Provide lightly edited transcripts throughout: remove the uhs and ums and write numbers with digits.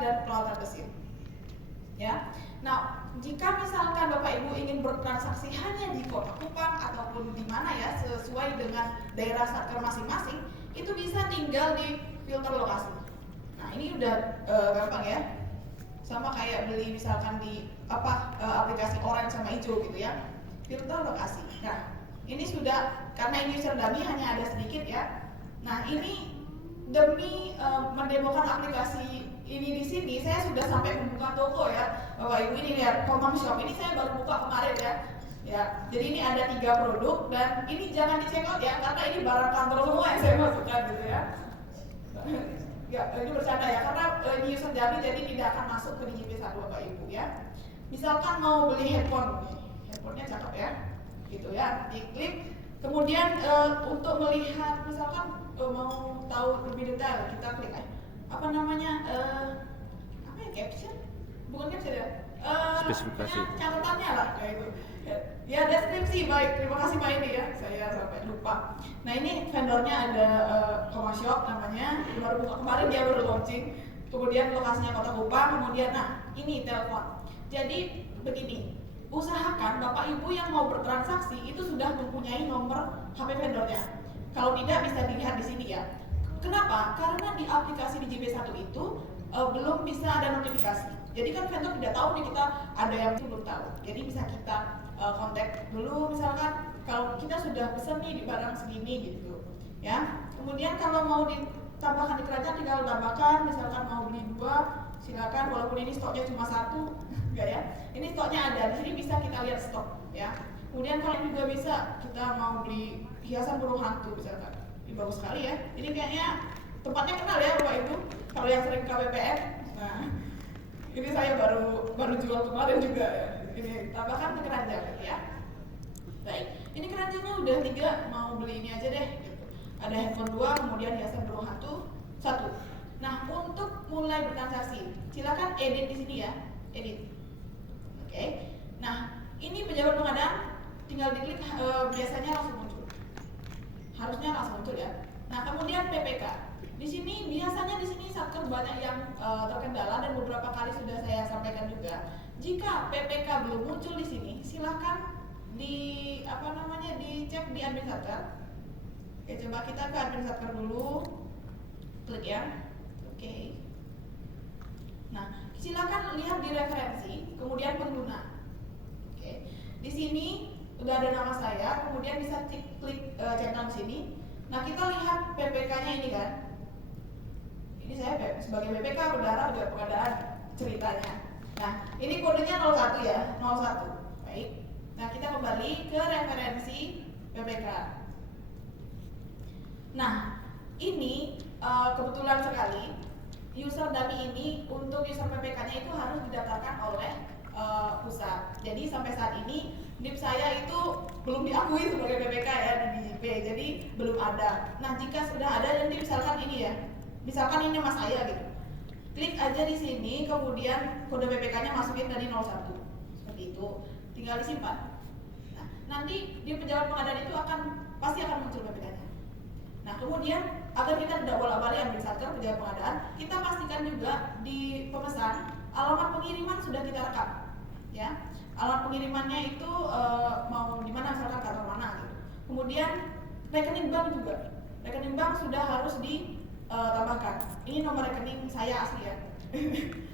dan peralatan mesin. Ya. Nah, jika misalkan Bapak Ibu ingin bertransaksi hanya di Kota Kupang ataupun di mana ya sesuai dengan daerah satker masing-masing, itu bisa tinggal di filter lokasi. Nah, ini udah gampang ya. Sama kayak beli misalkan di aplikasi orange sama hijau gitu ya. Filter lokasi. Nah, ini sudah karena ini user dummy hanya ada sedikit ya. Nah, ini demi mendemokan aplikasi ini di sini, saya sudah sampai membuka toko ya, Bapak Ibu. Ini lihat Common Shop, ini saya baru buka kemarin ya. Ya, jadi ini ada 3 produk dan ini jangan di check out ya, karena ini barang kantor semua yang saya masukkan gitu ya. Ya, ini bercanda ya, karena ini user dummy jadi tidak akan masuk ke DJP1 Bapak Ibu ya. Misalkan mau beli headphone, headphonenya cakep ya, gitu ya, diklik. Kemudian untuk melihat misalkan mau tahu lebih detail, kita klik apa namanya apa ya, caption, bukan caption ya, spesifikasi, catatannya lah kayak itu ya, deskripsi. Baik, terima kasih Pak Edi ya, saya sampai lupa. Nah, ini vendornya ada Common Shop namanya, baru buka kemarin, dia baru launching. Kemudian lokasinya Kota Kupang. Kemudian nah ini telepon. Jadi begini, usahakan Bapak Ibu yang mau bertransaksi itu sudah mempunyai nomor HP vendornya. Kalau tidak bisa dilihat di sini ya. Kenapa? Karena di aplikasi DJP1 itu belum bisa ada notifikasi. Jadi kan vendor tidak tahu nih kita ada yang belum tahu. Jadi bisa kita kontak dulu misalkan kalau kita sudah pesen nih di barang segini gitu. Ya. Kemudian kalau mau ditambahkan di keranjang tinggal tambahkan, misalkan mau beli 2 silakan, walaupun ini stoknya cuma 1, enggak ya. Ini stoknya ada. Di sini bisa kita lihat stok ya. Kemudian kalau juga bisa kita mau beli hiasan burung hantu misalkan. Ini bagus sekali ya. Ini kayaknya tempatnya kenal ya Bapak Ibu. Kalau yang sering KPPN. Nah, ini saya baru jual kemarin juga ya. Ini tambahkan ke keranjang ya. Baik. Ini keranjangnya udah 3, mau beli ini aja deh gitu. Ada handphone 2, kemudian hiasan burung hantu 1. Nah, untuk mulai bertransaksi, silakan edit di sini ya. Edit. Oke. Nah, ini pejabat pengadaan tinggal diklik biasanya langsung muncul. Harusnya langsung muncul ya. Nah, kemudian PPK. Di sini biasanya di sini satker banyak yang terkendala dan beberapa kali sudah saya sampaikan juga. Jika PPK belum muncul di sini, silakan dicek di admin satker. Oke, coba kita ke admin satker dulu. Klik ya. Oke. Nah, silakan lihat di referensi, kemudian pengguna. Oke. Di sini udah ada nama saya, kemudian bisa klik centang di sini. Nah, kita lihat PPK-nya ini kan. Ini saya sebagai PPK berdarah juga pengadaan ceritanya. Nah, ini kodenya 01 ya, 01. Baik. Nah, kita kembali ke referensi PPK. Nah, ini kebetulan sekali user dummy ini untuk user PPK-nya itu harus didaftarkan oleh pusat. Jadi sampai saat ini NIP saya itu belum diakui sebagai PPK ya di DJP, jadi belum ada. Nah, jika sudah ada, nanti misalkan ini ya, misalkan ini mas saya gitu, klik aja di sini, kemudian kode PPK-nya masukin dari 01 seperti itu, tinggal disimpan. Nah, nanti di pejabat pengadaan itu pasti akan muncul PPK-nya. Nah, kemudian agar kita tidak bolak-balik ambil satker pejabat pengadaan, kita pastikan juga di pemesan alamat pengiriman sudah kita rekam, ya. Alamat pengirimannya itu mau di mana, misalkan kantor mana gitu. Kemudian rekening bank juga, rekening bank sudah harus ditambahkan. Ini nomor rekening saya asli ya.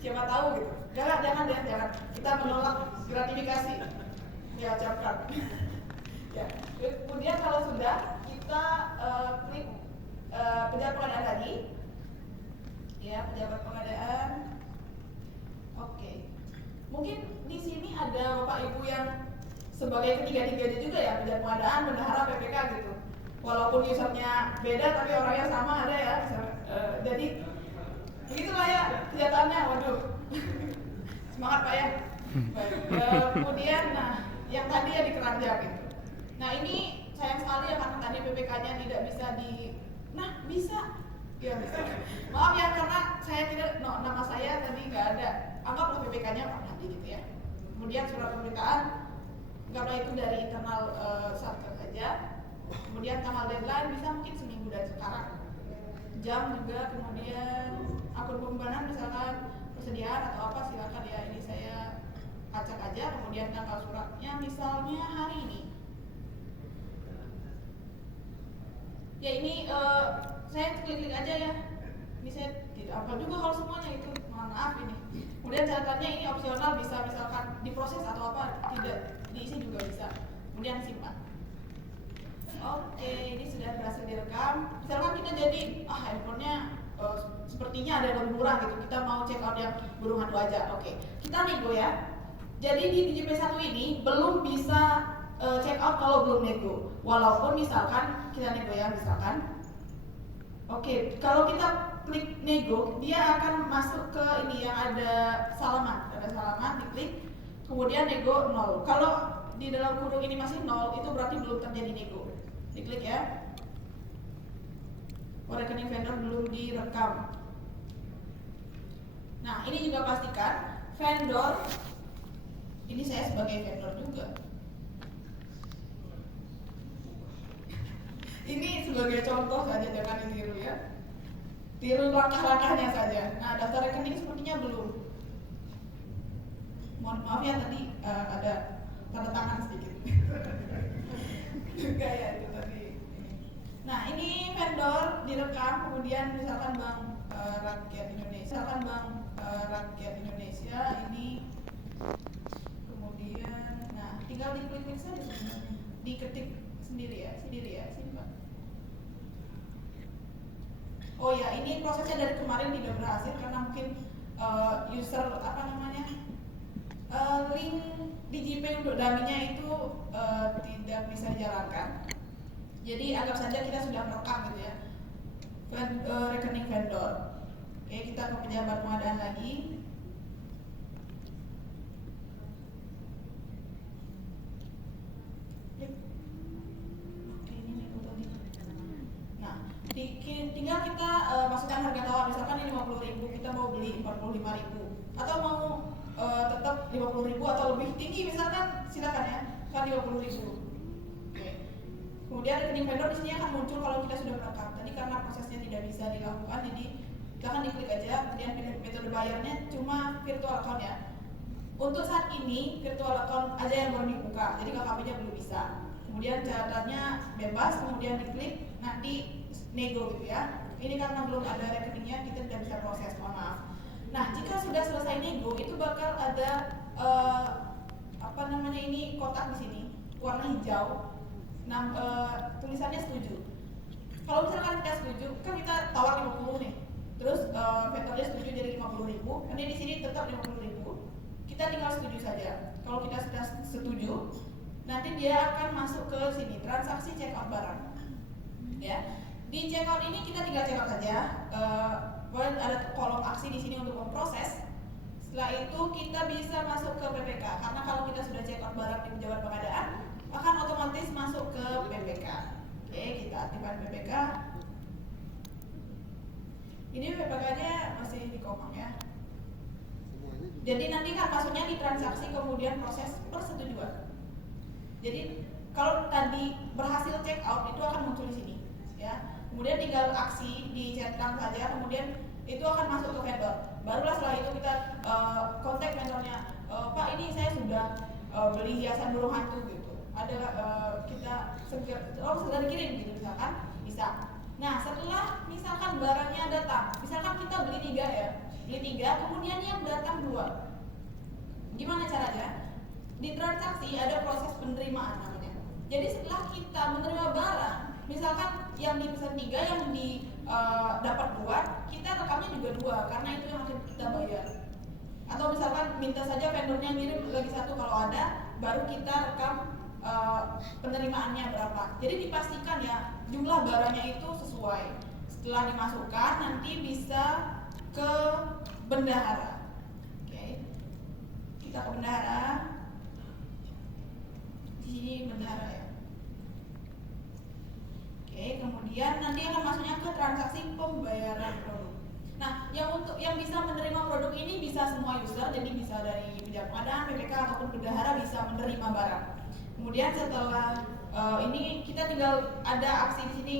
Siapa tahu gitu. Jangan. Kita menolak gratifikasi. Ya, ucapkan. Ya. Kemudian kalau sudah kita klik pejabat pengadaan tadi, ya, pejabat pengadaan. Oke, mungkin di sini ada Bapak Ibu yang sebagai ketiga-tiganya juga ya, pejabat pengadaan, bendahara, PPK gitu. Walaupun usernya beda tapi orangnya sama ada ya. Jadi begitulah ya kenyataannya. Waduh, semangat Pak ya. Baik. Kemudian, nah, yang tadi ya di keranjang gitu. Nah, ini sayang sekali ya karena tadi PPK-nya tidak bisa bisa. Ya, bisa. Maaf ya karena saya tidak, nama saya tadi nggak ada. Anggaplah PPK-nya Pak Hadi gitu ya. Kemudian surat permintaan, karena itu dari internal satker saja. Kemudian tanggal deadline bisa mungkin seminggu dari sekarang. Jam juga, kemudian akun pembayaran misalkan persediaan atau apa silakan ya. Ini saya acak aja, kemudian tanggal suratnya misalnya hari ini. Ya ini saya klik-klik aja ya. Ini saya tidak apa juga kalau semuanya itu, maaf ini. Kemudian catatannya ini opsional, bisa misalkan diproses atau apa, tidak diisi juga bisa. Kemudian simpan. Oke, ini sudah berhasil direkam. Misalkan kita jadi handphonenya sepertinya ada yang lebih murah gitu. Kita mau check out yang burung hantu aja. Oke, kita nego ya. Jadi di DJP1 ini belum bisa check out kalau belum nego. Walaupun misalkan kita nego ya, misalkan. Oke, kalau kita klik nego, dia akan masuk ke ini yang ada salaman. Ada salaman, diklik, kemudian nego 0. Kalau di dalam kurung ini masih 0, itu berarti belum terjadi nego. Diklik ya. Rekening vendor belum direkam. Nah, ini juga pastikan vendor, ini saya sebagai vendor juga. Ini sebagai contoh saja, jangan ditiru ya. Tiru langkah-langkahnya saja. Nah, daftar rekening sepertinya belum. Mohon maaf ya, tadi ada tanda tangan sedikit. Juga ya itu tadi. Nah, ini vendor direkam, kemudian misalkan Bank Rakyat Indonesia, ini kemudian, nah tinggal diklik-klik saja sebenarnya, diketik sendiri ya, simpan. Oh ya, ini prosesnya dari kemarin tidak berhasil karena mungkin user link DJP untuk dummy-nya itu tidak bisa dijalankan. Jadi anggap saja kita sudah merekam gitu ya, rekening vendor. Oke, kita ke pejabat pengadaan lagi. Oke, ini tadi. Nah, tinggal kita masukkan harga tawar, misalkan ini 50.000, kita mau beli 45.000, atau mau tetap 50.000 atau lebih tinggi misalkan, silakan ya, kan 50.000. Kemudian rekening vendor di sini akan muncul kalau kita sudah merekam. Tadi karena prosesnya tidak bisa dilakukan, jadi kita akan diklik aja, kemudian pilih metode bayarnya cuma virtual account ya. Untuk saat ini virtual account aja yang baru dibuka, jadi KKP-nya belum bisa. Kemudian catatannya bebas, kemudian diklik, nanti nego gitu ya. Ini karena belum ada rekeningnya, kita tidak bisa proses, mohon maaf. Nah, jika sudah selesai nego, itu bakal ada ini kotak di sini, warna hijau. Nah, tulisannya setuju. Kalau misalkan kita setuju, kan kita tawar 50 nih. Terus vendornya setuju jadi 50.000. Nanti di sini tetap 50.000. Kita tinggal setuju saja. Kalau kita sudah setuju, nanti dia akan masuk ke sini, transaksi check out barang. Ya. Di check out ini kita tinggal check out saja. Ada kolom aksi di sini untuk memproses. Setelah itu kita bisa masuk ke PPK. Karena kalau kita sudah check out barang di pejabat pengadaan, akan otomatis masuk ke PPK. Oke, kita aktifkan PPK. Ini PPK-nya masih di Komang ya. Jadi nanti kan masuknya di transaksi, kemudian proses persetujuan. Jadi kalau tadi berhasil check out itu akan muncul di sini, ya. Kemudian tinggal aksi dicentang saja, kemudian itu akan masuk ke vendor. Barulah setelah itu kita kontak vendornya, Pak ini saya sudah beli hiasan burung hantu gitu. Ada kita segera dikirim gitu misalkan, bisa. Nah setelah misalkan barangnya datang, misalkan kita beli 3 ya, kemudian yang datang 2. Gimana caranya? Di transaksi ada proses penerimaan namanya. Jadi setelah kita menerima barang, misalkan yang dipesan 3, yang dapat 2, kita rekamnya juga 2 karena itu yang akan kita bayar. Atau misalkan minta saja vendornya ngirim lagi 1 kalau ada, baru kita rekam penerimaannya berapa. Jadi dipastikan ya jumlah barangnya itu sesuai. Setelah dimasukkan nanti bisa ke bendahara. Oke. Kita ke bendahara. Di sini bendahara ya. Oke, kemudian nanti akan masuknya ke transaksi pembayaran produk. Nah, yang bisa menerima produk ini bisa semua user, jadi bisa dari pejabat pengadaan, PPK ataupun bendahara bisa menerima barang. Kemudian setelah ini kita tinggal ada aksi di sini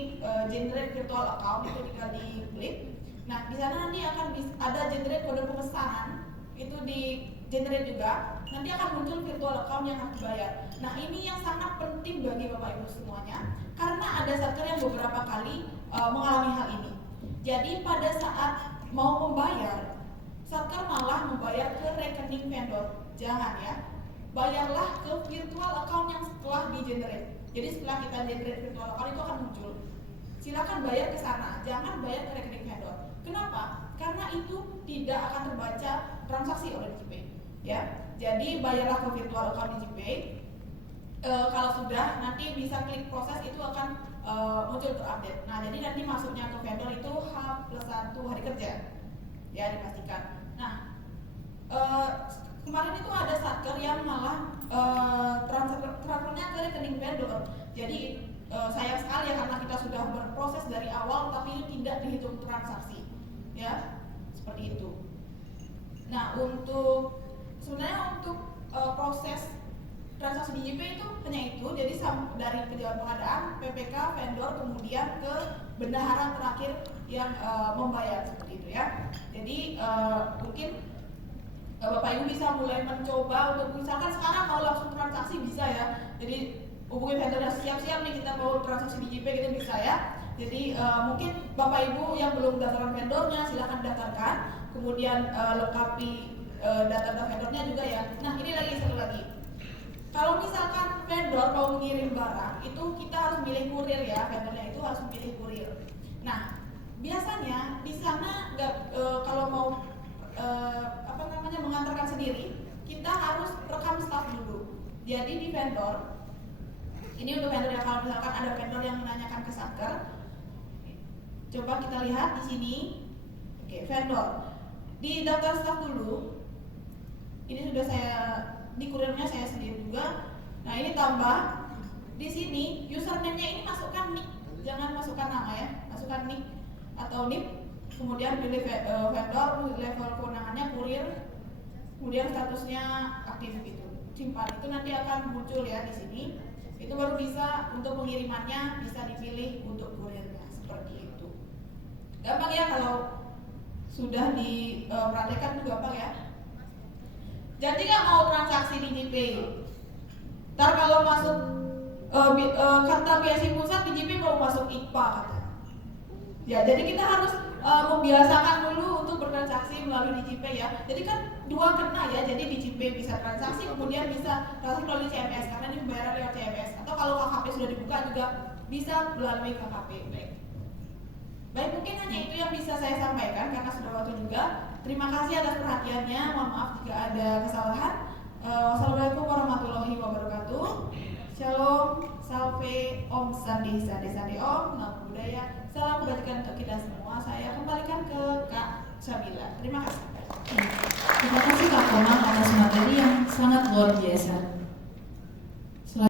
generate virtual account, itu tinggal diklik. Nah, di sana nanti akan ada generate kode pemesanan itu di generate juga, nanti akan muncul virtual account yang harus dibayar. Nah ini yang sangat penting bagi Bapak Ibu semuanya, karena ada satker yang beberapa kali mengalami hal ini. Jadi pada saat mau membayar, satker malah membayar ke rekening vendor. Jangan ya, bayarlah ke virtual account yang setelah di generate. Jadi setelah kita generate virtual account itu akan muncul. Silakan bayar ke sana, jangan bayar ke rekening vendor. Kenapa? Karena itu tidak akan terbaca transaksi oleh DigiPay. Ya, jadi bayarlah ke virtual account DigiPay. Kalau sudah, nanti bisa klik proses, itu akan muncul terupdate. Nah, jadi nanti masuknya ke vendor itu H+1 hari kerja, ya dipastikan. Nah, kemarin itu ada satker yang malah transfernya ke rekening vendor. Jadi sayang sekali ya, karena kita sudah berproses dari awal, tapi ini tidak dihitung transaksi, ya seperti itu. Nah, sebenarnya untuk proses transaksi DigiPay itu hanya itu, jadi dari penjualan pengadaan, PPK, vendor, kemudian ke bendahara terakhir yang membayar, seperti itu ya. Jadi mungkin Bapak Ibu bisa mulai mencoba untuk, misalkan sekarang mau langsung transaksi bisa ya. Jadi hubungi vendor yang siap-siap nih, kita mau transaksi DigiPay gitu bisa ya. Jadi mungkin Bapak Ibu yang belum daftarkan vendornya silahkan daftarkan, kemudian lengkapi data vendornya juga ya. Nah ini satu lagi, kalau misalkan vendor mau mengirim barang, itu kita harus milih kurir ya, vendornya itu harus milih kurir. Nah, biasanya di sana kalau mau mengantarkan sendiri, kita harus rekam staf dulu. Jadi di vendor, ini untuk vendor yang kalau misalkan ada vendor yang menanyakan ke satker, coba kita lihat di sini. Oke, vendor di daftar staf dulu. Ini sudah di kurirnya saya sendiri juga. Nah ini tambah di sini username-nya ini masukkan nick, jangan masukkan nama ya, masukkan nick atau NIP, kemudian pilih vendor, level kewenangannya kurir, kemudian statusnya aktif gitu, simpan. Itu nanti akan muncul ya di sini. Itu baru bisa untuk pengirimannya bisa dipilih untuk kurirnya, seperti itu. Gampang ya kalau sudah dipraktekkan itu gampang ya. Jadi nggak mau transaksi DigiPay, ntar kalau masuk kata BSI Pusat, DigiPay mau masuk IPA katanya. Ya, jadi kita harus membiasakan dulu untuk bertransaksi melalui DigiPay ya. Jadi kan dua kena ya, jadi DigiPay bisa transaksi, kemudian bisa transaksi melalui CMS karena ini pembayaran lewat CMS. Atau kalau KKP sudah dibuka juga bisa melalui KKP. Baik, mungkin hanya itu yang bisa saya sampaikan karena sudah waktu juga. Terima kasih atas perhatiannya. Mohon maaf jika ada kesalahan. Wassalamualaikum warahmatullahi wabarakatuh. Shalom, salve, om, sandi, sandi, sandi, om, namo buddhaya. Salam kebajikan untuk kita semua. Saya kembalikan ke Kak Syabila. Terima kasih. Terima kasih Kak Komang atas materi yang sangat luar biasa.